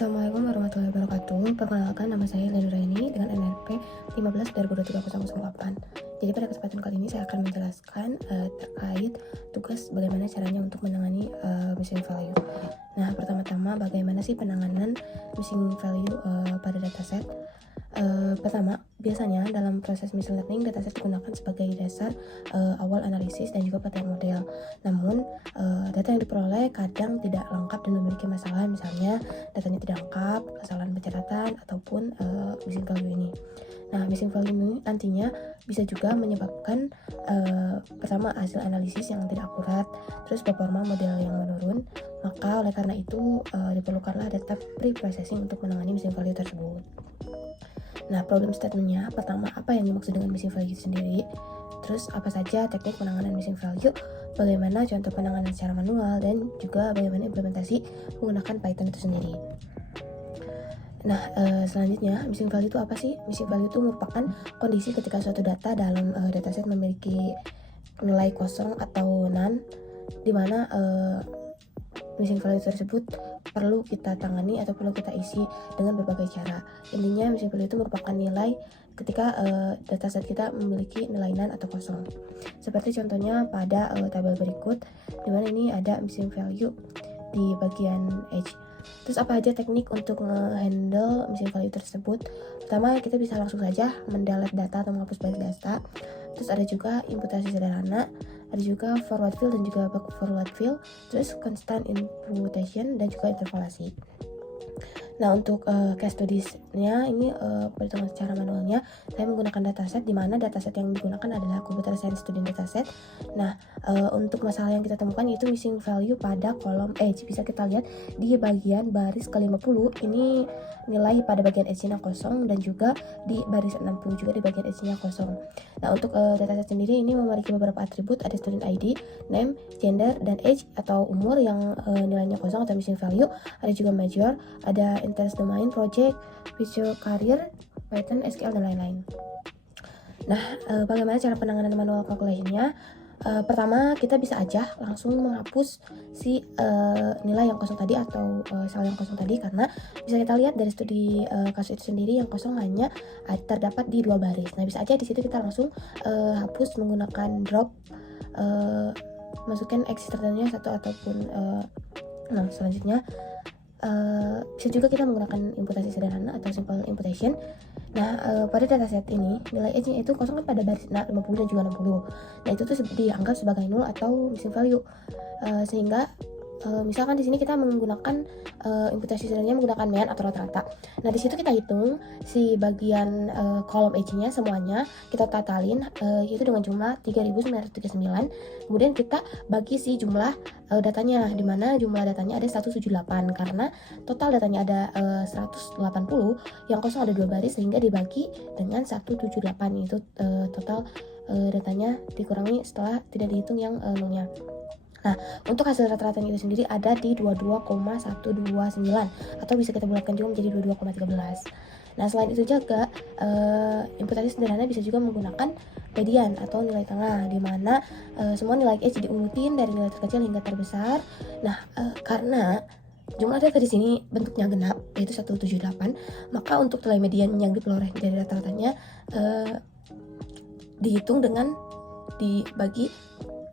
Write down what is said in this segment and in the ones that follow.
Assalamualaikum warahmatullahi wabarakatuh. Perkenalkan, nama saya Leni Raini dengan NRP 15/2023/008. Jadi pada kesempatan kali ini saya akan menjelaskan terkait tugas bagaimana caranya untuk menangani missing value. Nah, pertama-tama bagaimana sih penanganan missing value pada dataset? Pertama, biasanya dalam proses machine learning, dataset digunakan sebagai dasar awal analisis dan juga perbaikan model. Namun, data yang diperoleh kadang tidak lengkap dan memiliki masalah, misalnya datanya tidak lengkap, kesalahan pencatatan, ataupun missing value ini. Nah, missing value ini nantinya bisa juga menyebabkan pertama hasil analisis yang tidak akurat, terus performa model yang menurun. Maka oleh karena itu diperlukanlah data pre-processing untuk menangani missing value tersebut. Nah, problem statementnya, pertama, apa yang dimaksud dengan missing value itu sendiri, terus apa saja teknik penanganan missing value, bagaimana contoh penanganan secara manual, dan juga bagaimana implementasi menggunakan Python itu sendiri. Nah, selanjutnya, missing value itu apa sih? Missing value itu merupakan kondisi ketika suatu data dalam dataset memiliki nilai kosong atau none, di mana missing value tersebut perlu kita tangani atau perlu kita isi dengan berbagai cara. Intinya missing value itu merupakan nilai ketika dataset kita memiliki nilai none atau kosong. Seperti contohnya pada tabel berikut, dimana ini ada missing value di bagian edge. Terus apa aja teknik untuk nge-handle missing value tersebut? Pertama, kita bisa langsung saja mendelete data atau menghapus balik data. Terus ada juga imputasi sederhana, ada juga forward fill dan juga back forward fill, terus constant imputation dan juga interpolasi. Nah, untuk case studies-nya ini perhitungan secara manualnya saya menggunakan dataset, di mana dataset yang digunakan adalah Computer Science Student Dataset. Nah, untuk masalah yang kita temukan yaitu missing value pada kolom edge. Bisa kita lihat di bagian baris ke-50 ini nilai pada bagian edge-nya kosong, dan juga di baris 60 juga di bagian edge-nya kosong. Nah, untuk dataset sendiri ini memiliki beberapa atribut, ada student ID, name, gender, dan age atau umur yang nilainya kosong atau missing value. Ada juga major, ada interest domain, project, future career, Python, SQL, dan lain-lain. Nah, bagaimana cara penanganan manual calculation-nya? Pertama, kita bisa aja langsung menghapus si nilai yang kosong tadi atau sel yang kosong tadi, karena bisa kita lihat dari studi kasus itu sendiri yang kosong hanya terdapat di 2 baris. Nah, bisa aja di situ kita langsung hapus menggunakan drop, masukkan X tertentunya satu ataupun nah, selanjutnya bisa juga kita menggunakan imputasi sederhana atau simple imputation. Nah, pada dataset ini nilai edge-nya itu kosong kan pada baris 50 dan juga 60. Nah, itu tuh dianggap sebagai null atau missing value. Sehingga misalkan di sini kita menggunakan imputasi sederhana menggunakan mean atau rata-rata. Nah, di situ kita hitung si bagian kolom edge-nya semuanya, kita totalin itu dengan jumlah 3939. Kemudian kita bagi si jumlah datanya, di mana jumlah datanya ada 178 karena total datanya ada 180, yang kosong ada 2 baris, sehingga dibagi dengan 178, itu total datanya dikurangi setelah tidak dihitung yang nolnya. Nah, untuk hasil rata-ratanya itu sendiri ada di 22,129 atau bisa kita bulatkan juga menjadi 22,13. Nah, selain itu juga imputasi sederhana bisa juga menggunakan median atau nilai tengah, di mana semua nilai edge diurutin dari nilai terkecil hingga terbesar. Nah, karena jumlah data di sini bentuknya genap yaitu 178, maka untuk nilai median yang diperoleh dari rata-ratanya dihitung dengan dibagi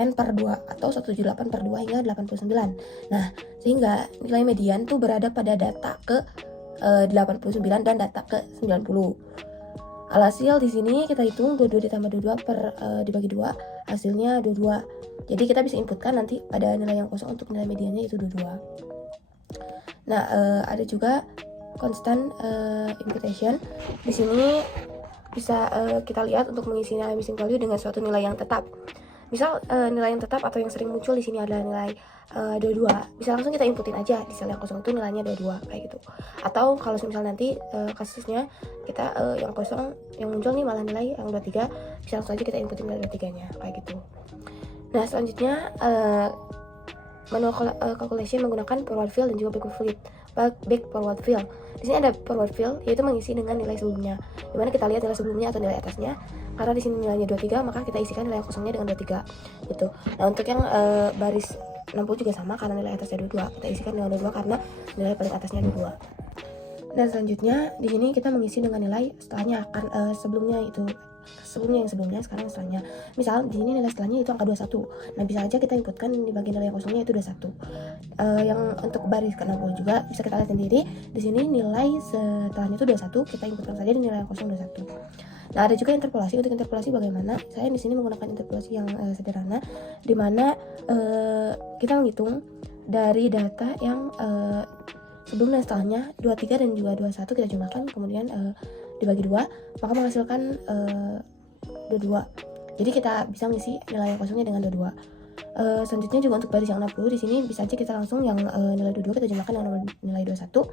N per 2 atau 178 per 2 hingga 89. Nah, sehingga nilai median tuh berada pada data ke 89 dan data ke 90. Alhasil di sini kita hitung 22 ditambah 22 per dibagi 2, hasilnya 22. Jadi kita bisa inputkan nanti pada nilai yang kosong untuk nilai mediannya itu 22. Nah, ada juga constant imputation. Di sini bisa kita lihat untuk mengisi nilai missing value dengan suatu nilai yang tetap. Misal nilai yang tetap atau yang sering muncul di sini adalah nilai 22, bisa langsung kita inputin aja di sel yang kosong itu nilainya 22 kayak gitu. Atau kalau misal nanti kasusnya kita yang kosong yang muncul nih malah nilai yang 23, bisa langsung aja kita inputin nilai 23-nya kayak gitu. Nah, selanjutnya manual calculation menggunakan forward fill dan juga back forward fill. Di sini ada forward fill, yaitu mengisi dengan nilai sebelumnya. Dimana kita lihat nilai sebelumnya atau nilai atasnya. Karena di sini nilainya 23, maka kita isikan nilai kosongnya dengan 23 gitu. Nah, untuk yang baris 60 juga sama, karena nilai atasnya 22, kita isikan dengan 22 karena nilai paling atasnya 22. Dan selanjutnya di sini kita mengisi dengan nilai setelahnya akan sebelumnya yang sebelumnya sekarang setelahnya. Misal di sini nilai setelahnya itu angka 21. Nah, bisa aja kita inputkan di bagian nilai yang kosongnya itu 21. Yang untuk baris ke-60 juga bisa kita lihat sendiri. Di sini nilai setelahnya itu 21, kita inputkan saja di nilai yang kosong 21. Nah, ada juga interpolasi. Untuk interpolasi bagaimana? Saya di sini menggunakan interpolasi yang sederhana, di mana kita menghitung dari data yang sebelum dan setelahnya 23 dan juga 21 kita jumlahkan, kemudian dibagi 2, maka menghasilkan 22. Jadi kita bisa mengisi nilai yang kosongnya dengan 22. Selanjutnya juga untuk baris yang 60, di sini bisa aja kita langsung yang nilai 22 kita jumlahkan dengan nilai 21.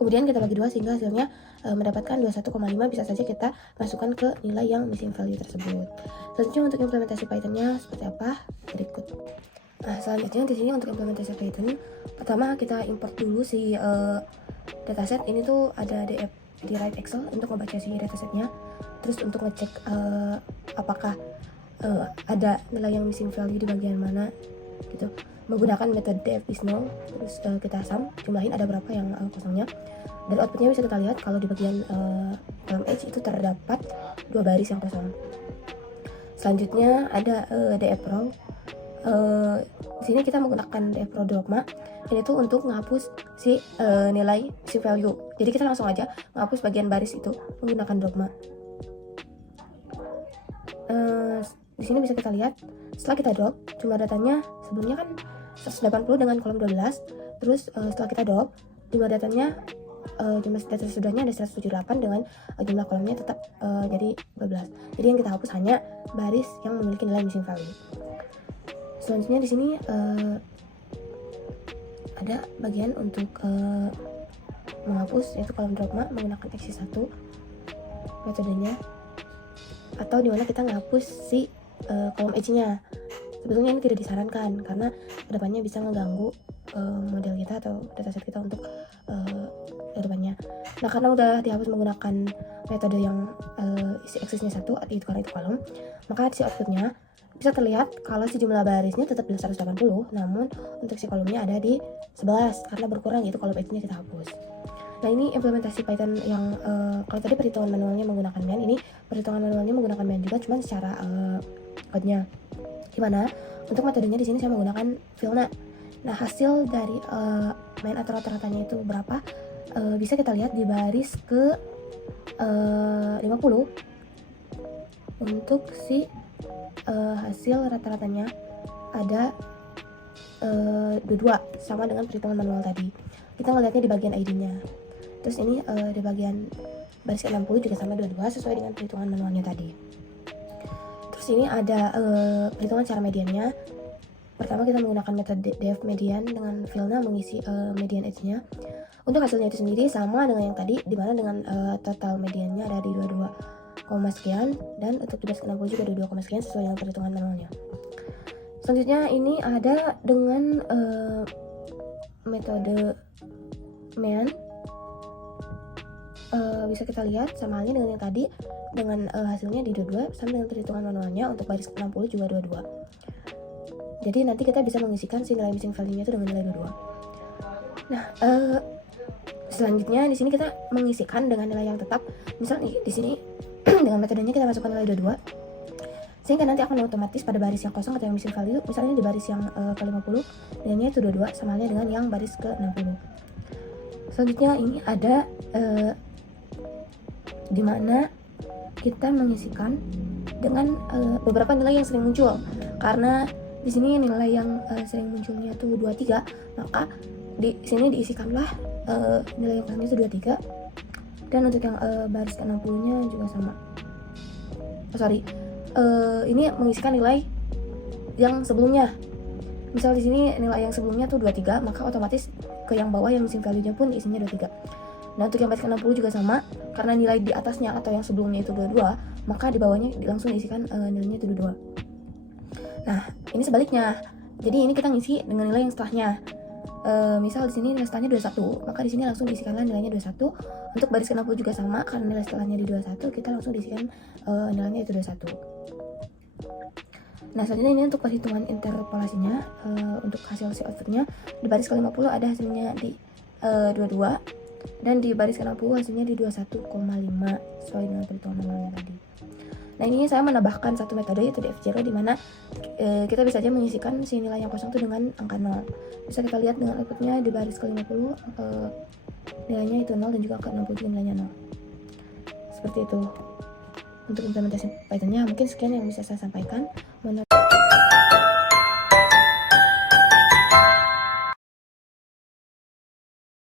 Kemudian kita bagi 2 sehingga hasilnya mendapatkan 21,5. Bisa saja kita masukkan ke nilai yang missing value tersebut. Selanjutnya untuk implementasi Python-nya seperti apa? Berikut. Nah, selanjutnya di sini untuk implementasi Python, pertama kita import dulu si dataset. Ini tuh ada di Write Excel untuk membaca si datasetnya. Terus untuk ngecek apakah ada nilai yang missing value di bagian mana gitu, menggunakan metode df-is-null. Terus kita sum, jumlahin ada berapa yang kosongnya. Dan outputnya bisa kita lihat kalau di bagian column H itu terdapat 2 baris yang kosong. Selanjutnya ada df-row. Di sini kita menggunakan df-row dogma. Ini tuh untuk menghapus si nilai si value. Jadi kita langsung aja menghapus bagian baris itu menggunakan dogma. Di sini bisa kita lihat setelah kita drop jumlah datanya sebelumnya kan 180 dengan kolom 12. Terus setelah kita drop jumlah datanya jumlah data sesudahnya ada 178 dengan jumlah kolomnya tetap jadi 12. Jadi yang kita hapus hanya baris yang memiliki nilai missing value. Selanjutnya di sini ada bagian untuk menghapus, yaitu kolom dogma menggunakan eksi 1 metodenya, atau dimana kita menghapus si kolom edge-nya. Sebetulnya ini tidak disarankan karena kedepannya bisa mengganggu model kita atau dataset kita untuk kedepannya. Nah, karena udah dihapus menggunakan metode yang isi aksesnya 1, itu karena itu kolom, maka si outputnya bisa terlihat kalau si jumlah barisnya tetap di 180, namun untuk si kolomnya ada di 11 karena berkurang, yaitu kolom edge-nya kita hapus. Nah, ini implementasi Python yang kalau tadi perhitungan manualnya menggunakan main, ini perhitungan manualnya menggunakan main juga, cuman secara code-nya. Gimana? Untuk metodenya di sini saya menggunakan Vilna. Nah, hasil dari main atau rata-ratanya itu berapa? Bisa kita lihat di baris ke 50. Untuk si hasil rata-ratanya ada 22, sama dengan perhitungan manual tadi. Kita ngelihatnya di bagian ID-nya. Terus ini di bagian baris ke-60 juga sama 22 sesuai dengan perhitungan manualnya tadi. Terus ini ada perhitungan cara mediannya. Pertama kita menggunakan metode def median dengan Vilna mengisi median edge-nya. Untuk hasilnya itu sendiri sama dengan yang tadi, dimana dengan total mediannya ada di 22, sekian, dan untuk di baris ke-60 juga 22, sekian sesuai dengan perhitungan manualnya. Selanjutnya ini ada dengan metode main. Bisa kita lihat sama halnya dengan yang tadi, dengan hasilnya di 22 sama dengan perhitungan manualnya. Untuk baris ke-60 juga 22. Jadi nanti kita bisa mengisikan si nilai missing value-nya itu dengan nilai 22. Nah, selanjutnya di sini kita mengisikan dengan nilai yang tetap. Misal nih di sini dengan metodenya kita masukkan nilai 22, sehingga nanti akan otomatis pada baris yang kosong atau yang missing value, misalnya di baris yang ke-50 nilainya itu 22 sama halnya dengan yang baris ke-60. Selanjutnya ini ada dimana kita mengisikan dengan beberapa nilai yang sering muncul. Karena di sini nilai yang sering munculnya tuh 23, maka di sini diisikanlah nilai yang kosongnya itu 23. Dan untuk yang baris ke-60-nya juga sama. Ini mengisikan nilai yang sebelumnya. Misal di sini nilai yang sebelumnya tuh 23, maka otomatis ke yang bawah yang missing value-nya pun isinya 23. Nah, untuk yang baris ke-60 juga sama, karena nilai di atasnya atau yang sebelumnya itu 22, maka di bawahnya langsung diisikan nilainya itu 22. Nah, ini sebaliknya. Jadi ini kita ngisi dengan nilai yang setelahnya. Misal di sini nilai setelahnya 21, maka di sini langsung diisikanlah nilainya 21. Untuk baris ke-60 juga sama, karena nilai setelahnya di 21, kita langsung diisikan nilainya itu 21. Nah, selanjutnya ini untuk perhitungan interpolasinya. Untuk hasil si outputnya di baris ke-50 ada hasilnya di 22. dan di baris ke-60 hasilnya di 21,5 sesuai dengan perhitungan manualnya tadi. Nah, ini saya menambahkan satu metode yaitu df0, di mana kita bisa aja mengisikan si nilai yang kosong itu dengan angka 0. Bisa kita lihat dengan outputnya di baris ke-50 nilainya itu 0 dan juga ke-60 juga nilainya 0. Seperti itu untuk implementasi Pythonnya. Mungkin sekian yang bisa saya sampaikan.